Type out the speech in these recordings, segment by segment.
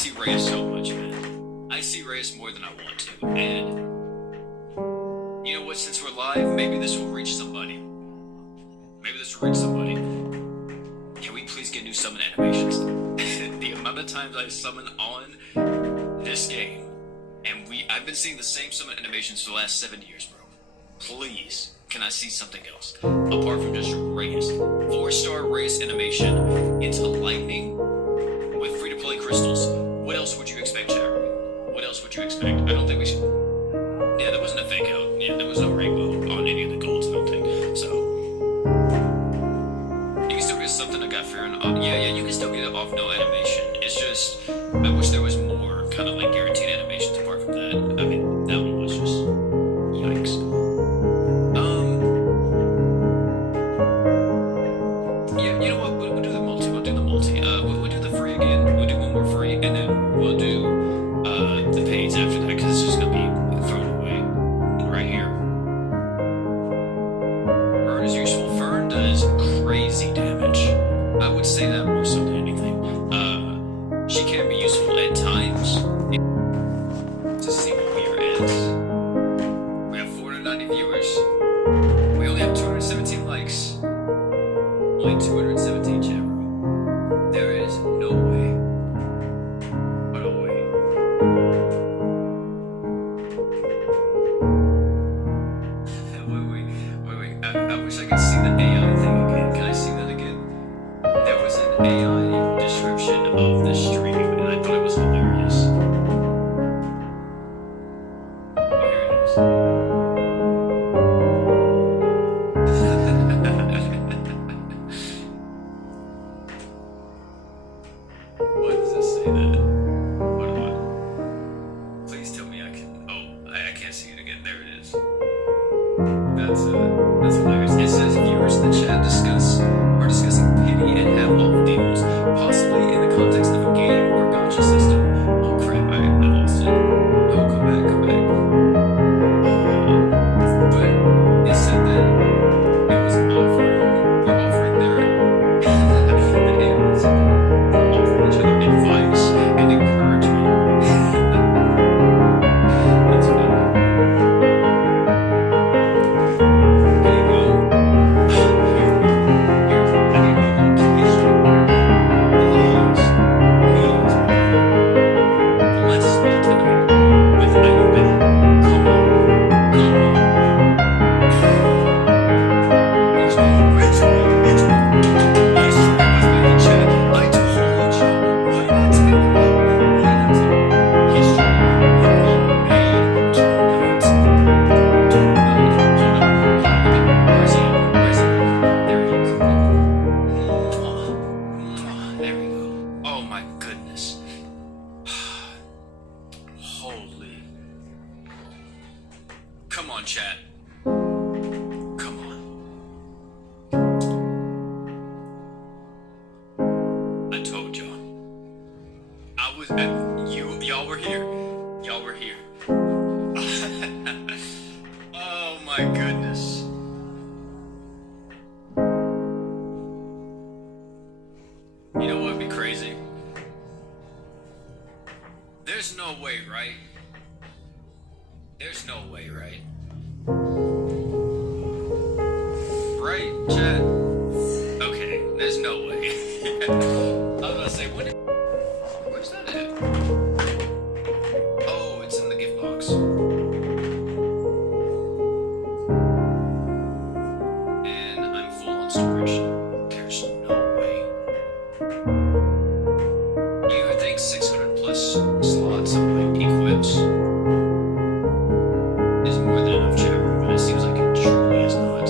see Reyes so much, man. I see Reyes more than I want to, and you know what? Since we're live, maybe this will reach somebody. Maybe this will reach somebody. Can we please get new summon animations? The amount of times I summon on this game, and I've been seeing the same summon animations for the last 7 years, bro. Please, can I see something else apart from just Reyes? 4-star Reyes animation into lightning with free-to-play crystals. What else would you expect, chat room? What else would you expect? I don't think we should. Yeah, there wasn't a fake out. Yeah, there was no rainbow on any of the golds, I don't think. So you can still get something that got fair and off. Yeah, you can still get it off no animation. It's just I wish there was more kind of like guaranteed animations apart from that. I mean, that one was just yikes. Yeah, you know what? We'll do the multi. We'll do the multi. We'll do the free again. We'll do one more free, and then we'll do the pays after that because it's just gonna be thrown away right here. Fern is useful. Fern does crazy damage. I would say that more so than anything. She can be useful at times. To see what we are at. We have 490 viewers. We only have 217 likes. Only 217 chat room. There is no way. But oh wait. wait. I wish I could see the AI thing again. Can I see that again? There was an AI description of the stream, and I thought it was hilarious. Oh, here it is. What does it say that? What? Please tell me I can. Oh, I can't see it again. There it is. That's hilarious. It says viewers in the chat are discussing pity and have off deals, possibly in the context of a game or gotcha system. Oh crap! I lost it. No, come back. But it said that it was offering their offering each other advice and encouragement. That's funny. Here you go. I need a location here. Please. Let's spend tonight with Ayube. Come on. It's me. History was made, chat. I told you. Why not take it out? History was made tonight. Where is he? There he is. There we go. Oh my goodness. Holy. Come on, chat. Come on. I told y'all. Y'all were here. Oh my goodness. You know what would be crazy? There's no way, right? There's no way, right? Right, chat? Okay, there's no way. I was about to say, where's that at? Oh, it's in the gift box. And I'm full on storage. There's no way. You would think 600 plus slots of like equips is more than enough chat room, but it seems like it truly is not.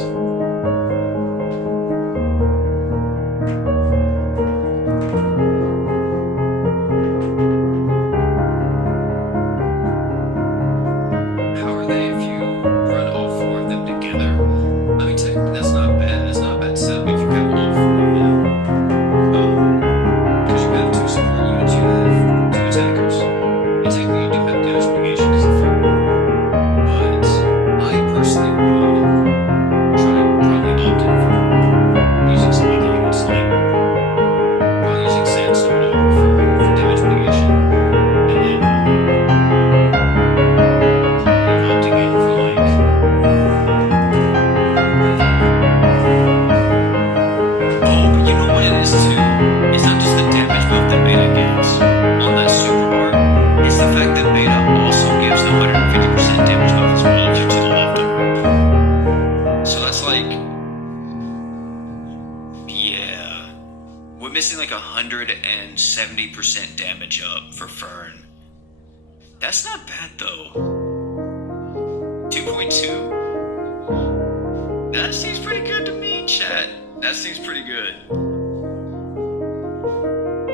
we're missing like 170% damage up for Fern. That's not bad though. 2.2? That seems pretty good to me, chat. That seems pretty good.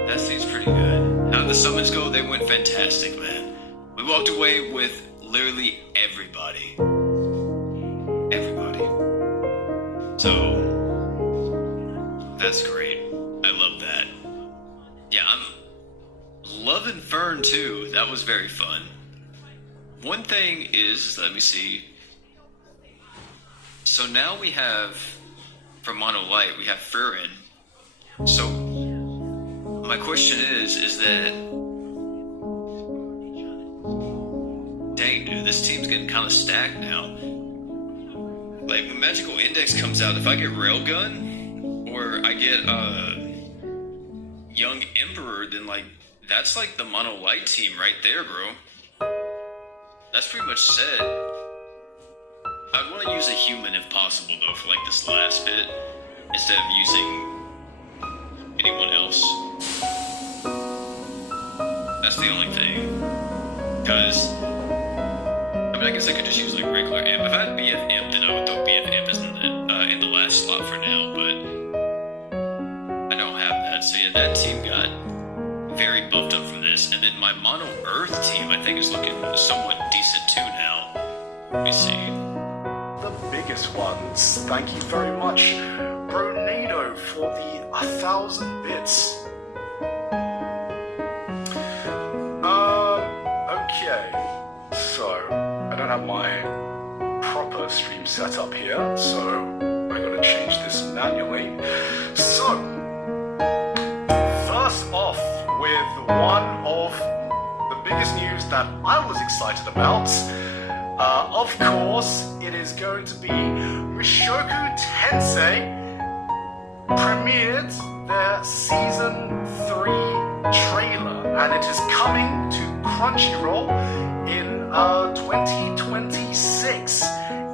That seems pretty good. How did the summons go? They went fantastic, man. We walked away with literally everybody. Everybody. So, that's great. I love that. Yeah, I'm loving Fern too. That was very fun. One thing is, let me see. So now we have, for Mono Light, we have Furin. So, my question is that, dang dude, this team's getting kind of stacked now. Like, when Magical Index comes out, if I get Railgun, or I get, Young Emperor, then like, that's like the Mono Light team right there, bro. That's pretty much set. I'd want to use a human if possible, though, for like this last bit, instead of using anyone else. That's the only thing. Because, I mean, I guess I could just use like regular imp. If I had BF imp, then I would throw BF imp as in the last slot for now, but I don't have that. So yeah, that team got very buffed up from this. And then my Mono Earth team, I think, is looking somewhat decent too now. Let me see. The biggest ones. Thank you very much, Bronado, for the 1,000 bits. Okay. So, I don't have my proper stream set up here, so I gotta change this manually. So, first off, with one of the biggest news that I was excited about. Of course, it is going to be Mushoku Tensei premiered their Season 3 trailer, and it is coming to Crunchyroll in 2026.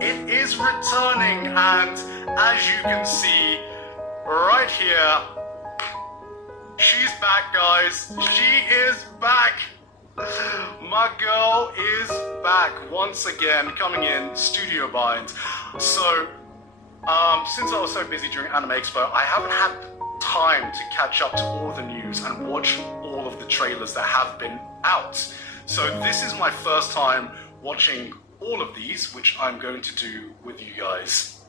It is returning, and as you can see right here, she's back, guys. She is back. My girl is back once again, coming in studio bind. So, since I was so busy during Anime Expo, I haven't had time to catch up to all the news and watch all of the trailers that have been out. So this is my first time watching all of these, which I'm going to do with you guys.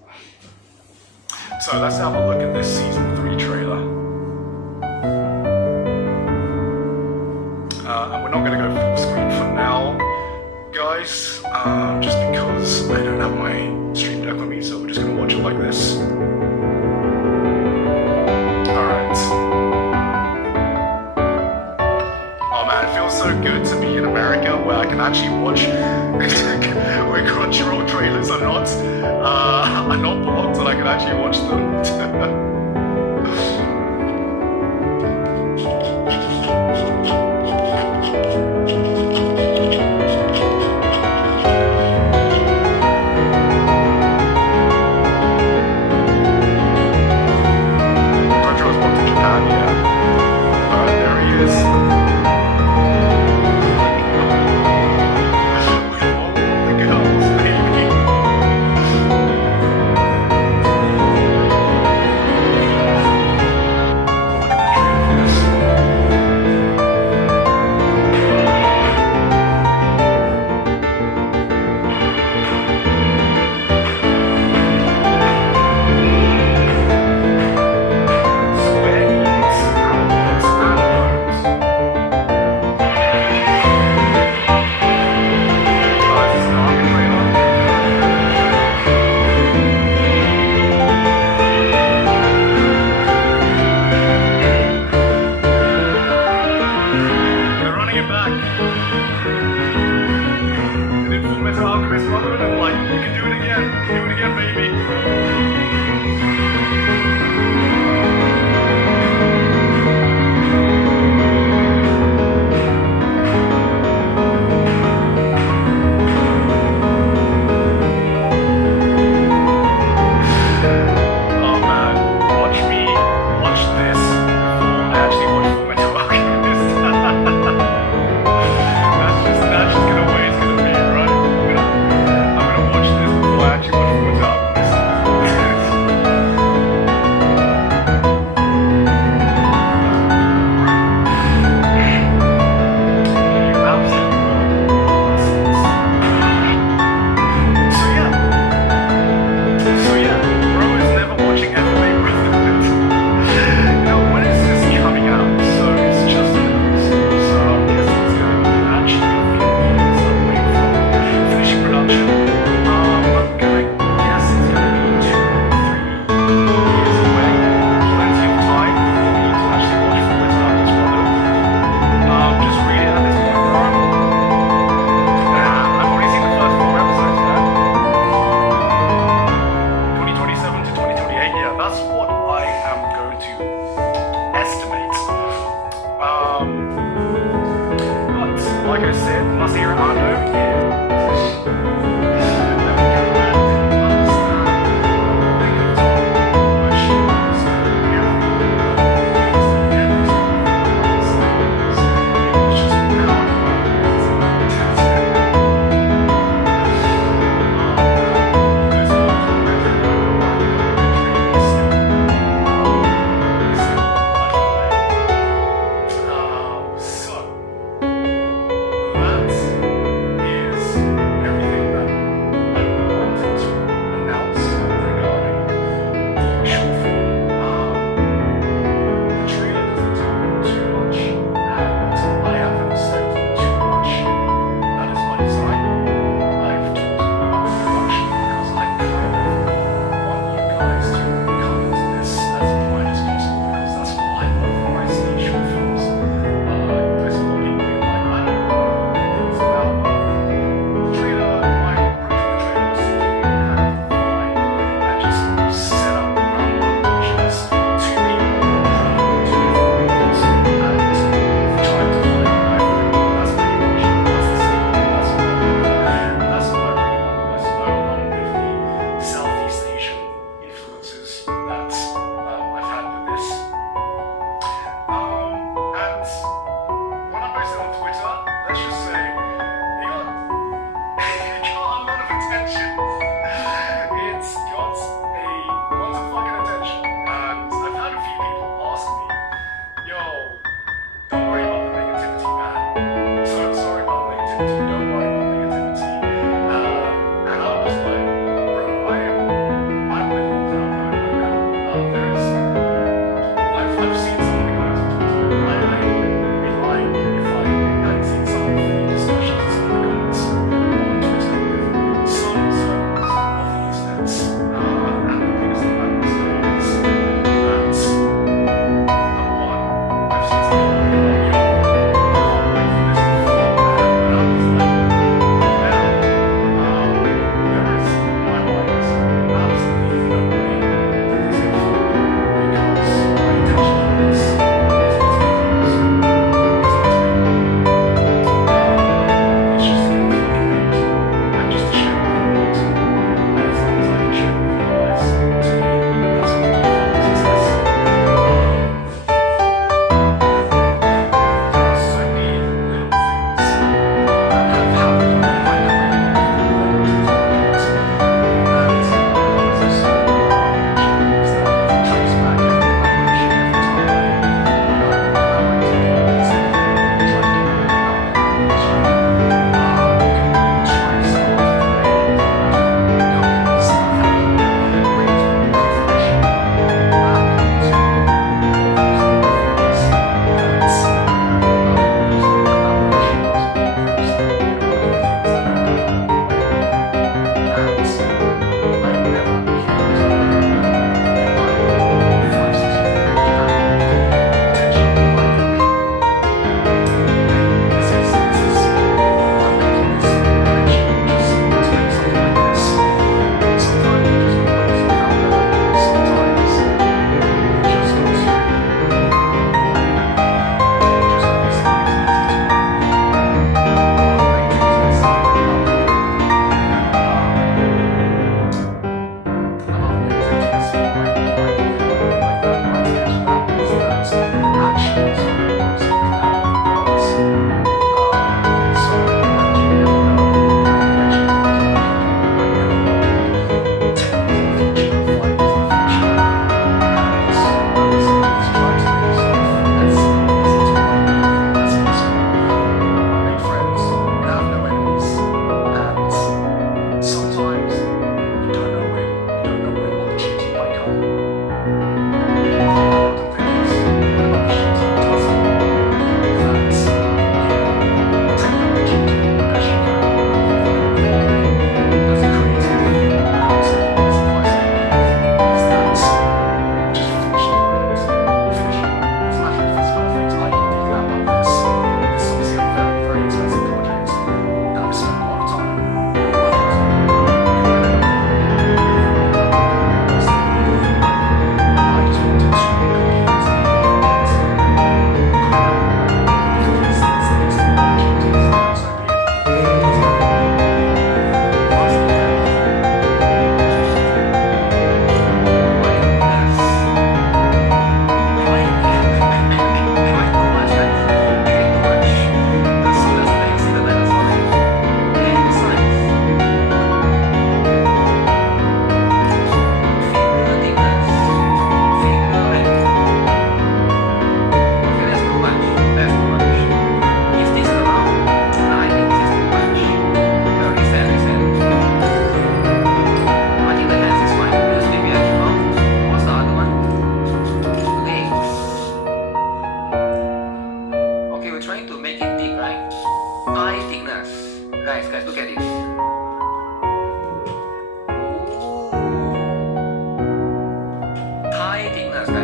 So let's have a look at this Season 3 trailer. And we're not going to go full screen for now, guys, just because I don't have my stream deck with me, so we're just going to watch it like this. Alright. Oh man, it feels so good to be in America where I can actually watch where Crunchyroll trailers are not blocked and I can actually watch them. sit. Monsieur Arnaud, So, that is think, guys? Guys,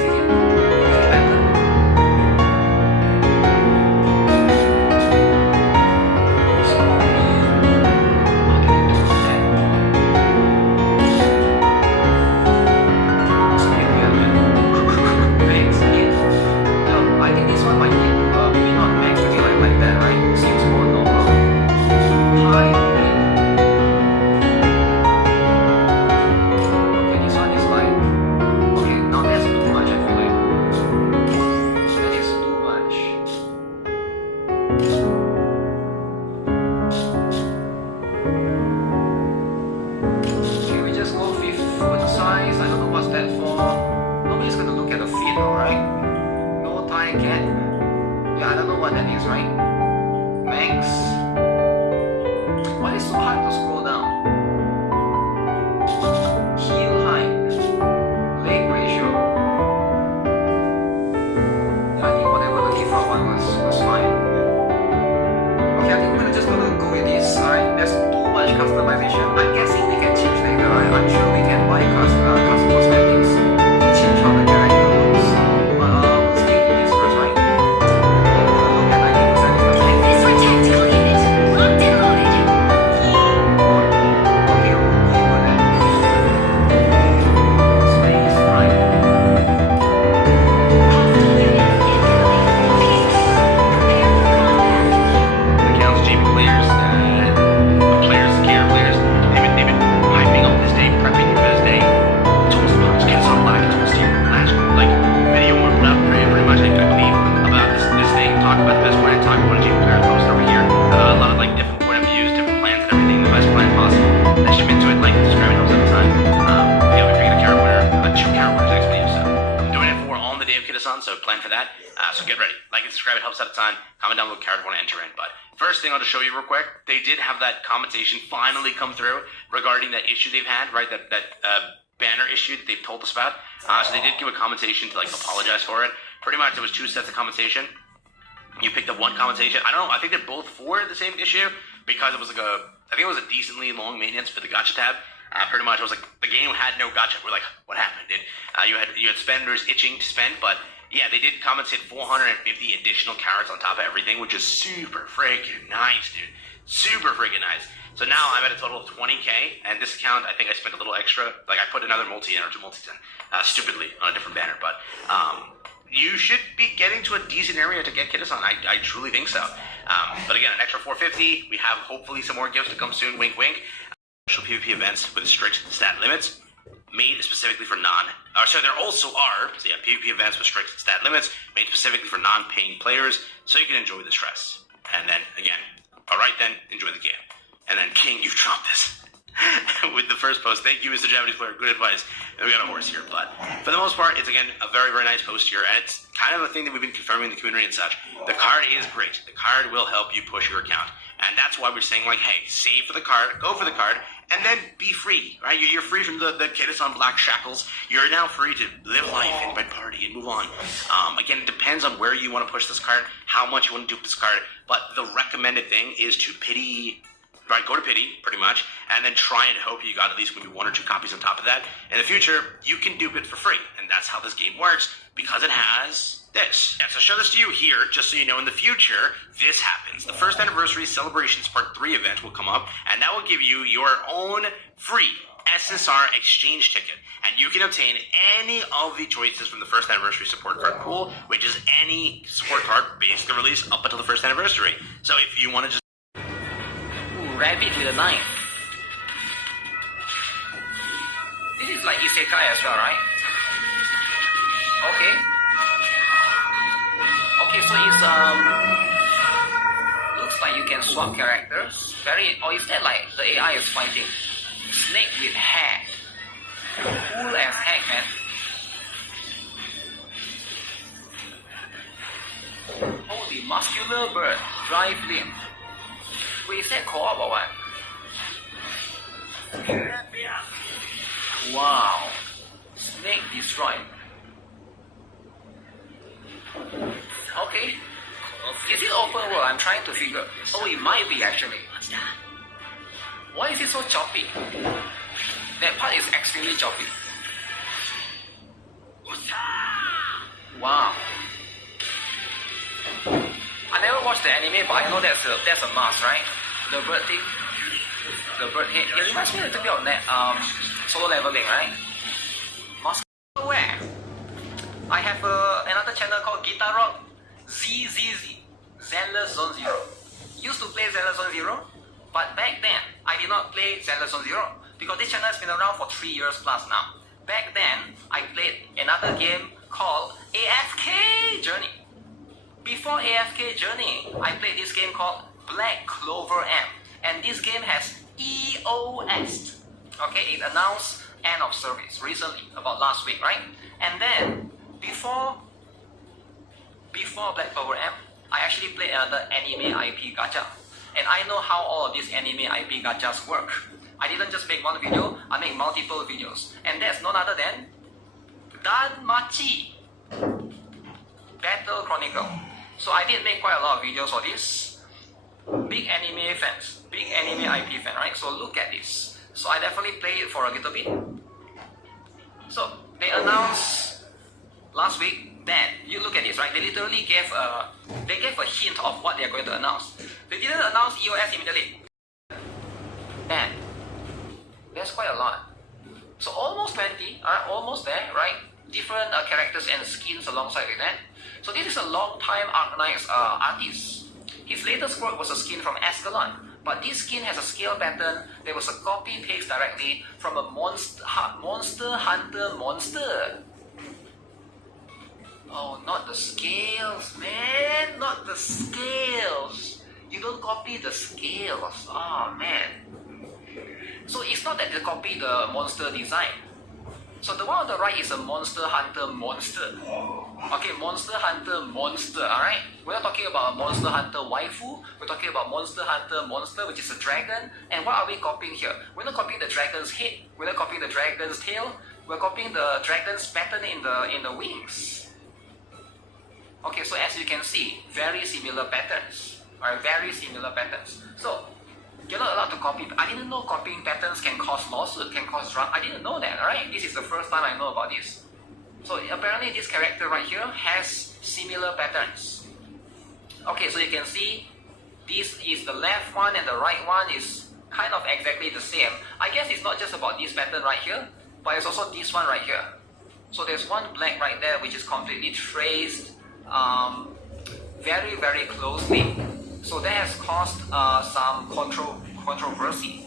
is it better? So plan for that. So get ready. Like and subscribe. It helps out a ton. Comment down below what card you want to enter in. But first thing I'll just show you real quick. They did have that commentation finally come through regarding that issue they've had, right? That banner issue that they've told us about. So they did give a commentation to like apologize for it. Pretty much there was 2 sets of commentation. You picked up one commentation. I don't know. I think they're both for the same issue because it was like I think it was a decently long maintenance for the gacha tab. Pretty much it was like the game had no gacha. We're like, what happened, dude? You had spenders itching to spend, but yeah, they did compensate 450 additional carats on top of everything, which is super freaking nice, dude. Super freaking nice. So now I'm at a total of 20k, and this account, I think I spent a little extra. Like I put another multi in or 2 multis in, stupidly on a different banner, but you should be getting to a decent area to get Kitasan. I truly think so. But again, an extra 450. We have hopefully some more gifts to come soon. Wink, wink. Special PvP events with strict stat limits. Made specifically for there also are PvP events with strict stat limits made specifically for non-paying players, so you can enjoy the stress. And then again, alright then, enjoy the game. And then King, you've dropped this. With the first post, thank you, Mr. Japanese player, good advice. And we got a horse here, but for the most part, it's again a very, very nice post here, and it's kind of a thing that we've been confirming in the community and such. The card is great. The card will help you push your account, and that's why we're saying like, hey, save for the card, go for the card, and then be free, right? You're free from the Kitasan Black shackles. You're now free to live life and by party and move on. Again, it depends on where you want to push this card, how much you want to do with this card, but the recommended thing is to pity. Right, go to pity, pretty much, and then try and hope you got at least maybe 1 or 2 copies on top of that. In the future, you can dupe it for free, and that's how this game works, because it has this. Yeah, so show this to you here, just so you know in the future, this happens. The first anniversary celebrations part 3 event will come up, and that will give you your own free SSR exchange ticket, and you can obtain any of the choices from the first anniversary support card pool, which is any support card basically released up until the first anniversary. So if you want to just rabbit with a knife. This is like isekai as well, right? Okay. Okay, so it's looks like you can swap characters. Or is that like the AI is fighting? Snake with hair. Cool as heck, man. Holy muscular bird, drive limb. Wait, is that co-op or what? Wow. Snake destroyed. Okay. Is it open world? I'm trying to figure. Oh, it might be actually. Why is it so choppy? That part is extremely choppy. anime, but I know that's a mask, right? The bird thing, the bird head. It reminds me a little bit of that solo leveling, right? Mask. Where? I have another channel called Guitar Rock ZZZ, Zenless Zone Zero. Used to play Zenless Zone Zero, but back then I did not play Zenless Zone Zero because this channel has been around for 3 years plus now. Back then I played another game called AFK Journey. Before AFK Journey, I played this game called Black Clover M, and this game has EOS. Okay, it announced end of service recently, about last week, right? And then before Black Clover M, I actually played another anime IP gacha, and I know how all of these anime IP gachas work. I didn't just make one video, I make multiple videos, and that's none other than Danmachi Battle Chronicle. So I did make quite a lot of videos for this. Big anime fans, big anime IP fan, right? So look at this. So I definitely played it for a little bit. So they announced last week that, you look at this, right? They literally gave a hint of what they're going to announce. They didn't announce EOS immediately. And there's quite a lot. So almost 20, almost there, right? Different characters and skins alongside with that. So this is a long-time Arknights artist. His latest work was a skin from Escalon, but this skin has a scale pattern that was a copy-paste directly from a Monster Hunter monster. Oh, not the scales, man! Not the scales! You don't copy the scales. Oh, man. So it's not that they copy the monster design. So the one on the right is a Monster Hunter monster. Okay, Monster Hunter monster, alright? We're not talking about a Monster Hunter waifu, we're talking about Monster Hunter monster, which is a dragon. And what are we copying here? We're not copying the dragon's head, we're not copying the dragon's tail, we're copying the dragon's pattern in the wings. Okay, so as you can see, very similar patterns. Alright, very similar patterns. So you're not allowed to copy. I didn't know copying patterns can cause lawsuit, can cause drug. I didn't know that, alright? This is the first time I know about this. So apparently this character right here has similar patterns. Okay, so you can see this is the left one and the right one is kind of exactly the same. I guess it's not just about this pattern right here, but it's also this one right here. So there's one black right there which is completely traced very, very closely. So that has caused some controversy.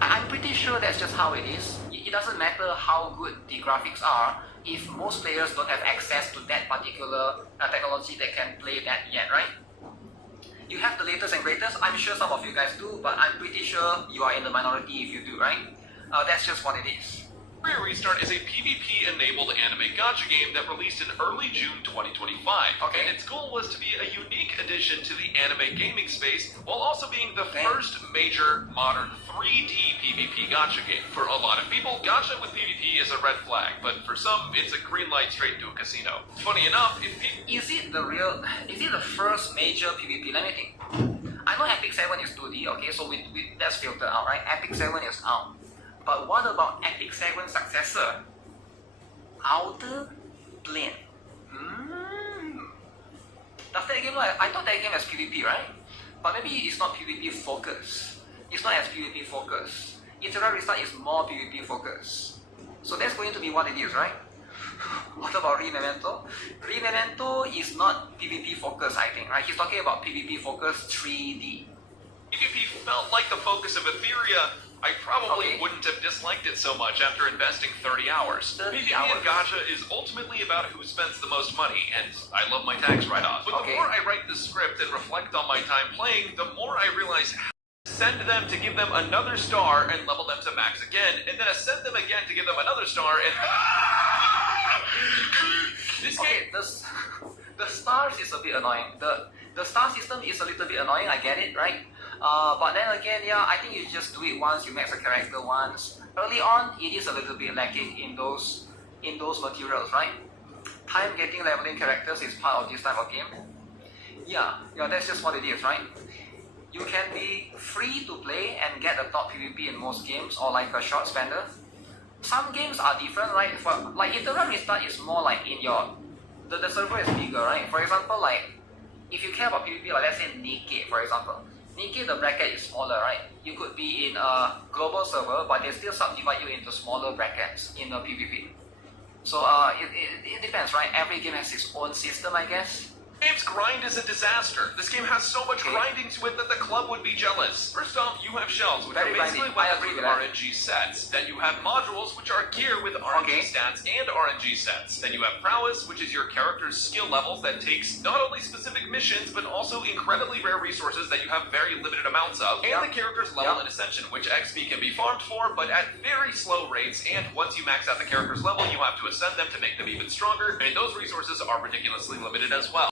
I'm pretty sure that's just how it is. It doesn't matter how good the graphics are if most players don't have access to that particular technology that can play that yet, right? You have the latest and greatest. I'm sure some of you guys do, but I'm pretty sure you are in the minority if you do, right? That's just what it is. Career Restart is a PvP-enabled anime gacha game that released in early June 2025, Okay. and its goal was to be a unique addition to the anime gaming space, while also being the first major modern 3D PvP gacha game. For a lot of people, gacha with PvP is a red flag, but for some, it's a green light straight to a casino. Funny enough, Is it the first major PvP? Let me think. I know Epic 7 is 2D, okay, so that's filtered out, right? Epic 7 is out. But what about Epic 7's successor? Outer Plane. Does that game I thought that game has PvP, right? But maybe it's not PvP focused. It's not as PvP focused. Career Restart is more PvP focused. So that's going to be what it is, right? What about Rememento? Rememento is not PvP focused, I think, right? He's talking about PvP focused 3D. PvP felt like the focus of Etheria, I probably wouldn't have disliked it so much after investing 30 hours. PvP in gacha is ultimately about who spends the most money, and I love my tax write-offs. But the more I write the script and reflect on my time playing, the more I realize how to send them to give them another star and level them to max again, and then ascend them again to give them another star and... This game... The stars is a bit annoying. The star system is a little bit annoying, I get it, right? But then again, yeah, I think you just do it once, you max a character once. Early on, it is a little bit lacking in those materials, right? Time getting leveling characters is part of this type of game. Yeah, that's just what it is, right? You can be free to play and get a top PvP in most games, or like a short spender. Some games are different, right? Like Career Restart is more like in your... The server is bigger, right? For example, like if you care about PvP, like let's say Nikkei, for example. Nikkei, the bracket is smaller, right? You could be in a global server, but they still subdivide you into smaller brackets in a PvP. So it depends, right? Every game has its own system, I guess. Game's grind is a disaster. This game has so much grinding to it that the club would be jealous. First off, you have shells, which Very are basically grinding. I agree with with that. RNG sets. Then you have modules, which are gear with RNG stats and RNG sets. Then you have prowess, which is your character's skill levels that takes not only specific missions, but also incredibly rare resources that you have very limited amounts of. And the character's level and ascension, which XP can be farmed for, but at very slow rates. And once you max out the character's level, you have to ascend them to make them even stronger. And those resources are ridiculously limited as well.